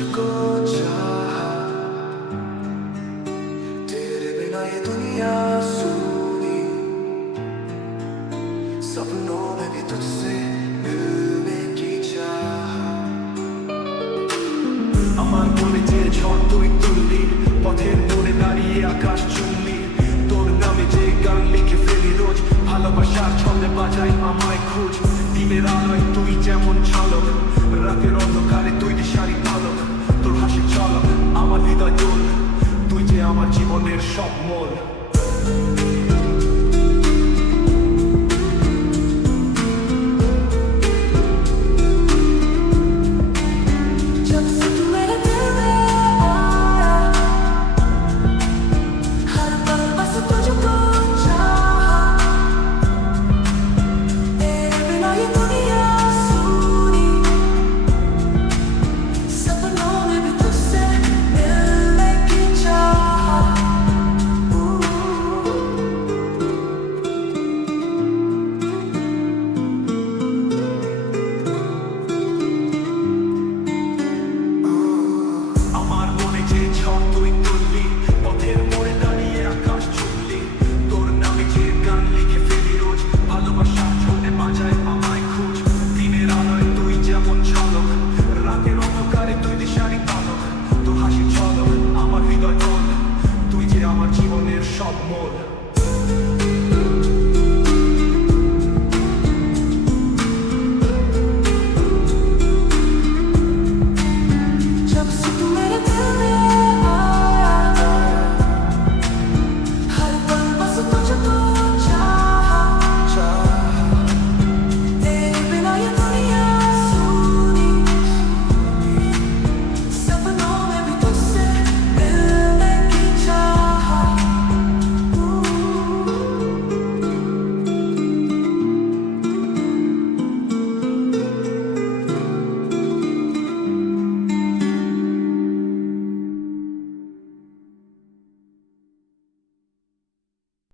तुझको चाहा, तेरे बिना ये दुनिया सूनी, सपनों में भी तुझसे मिलने की चाहा। আমার মনে যে ঝড় তুই তুললি, পথের মোড়ে দাঁড়িয়ে আকাশ চুমলি, তোর নামে যে গান লিখে ফেলি রোজ, ভালোবাসার ছন্দে বাজাই আমায় খোঁজ। দিনের আলোয় তুই যেমন ঝলক, রাতের অন্ধকারে তুই দিশারি পালক, তোর হাসি চলক আমার হৃদয় দোল, তুই যে আমার জীবনের সব মোল।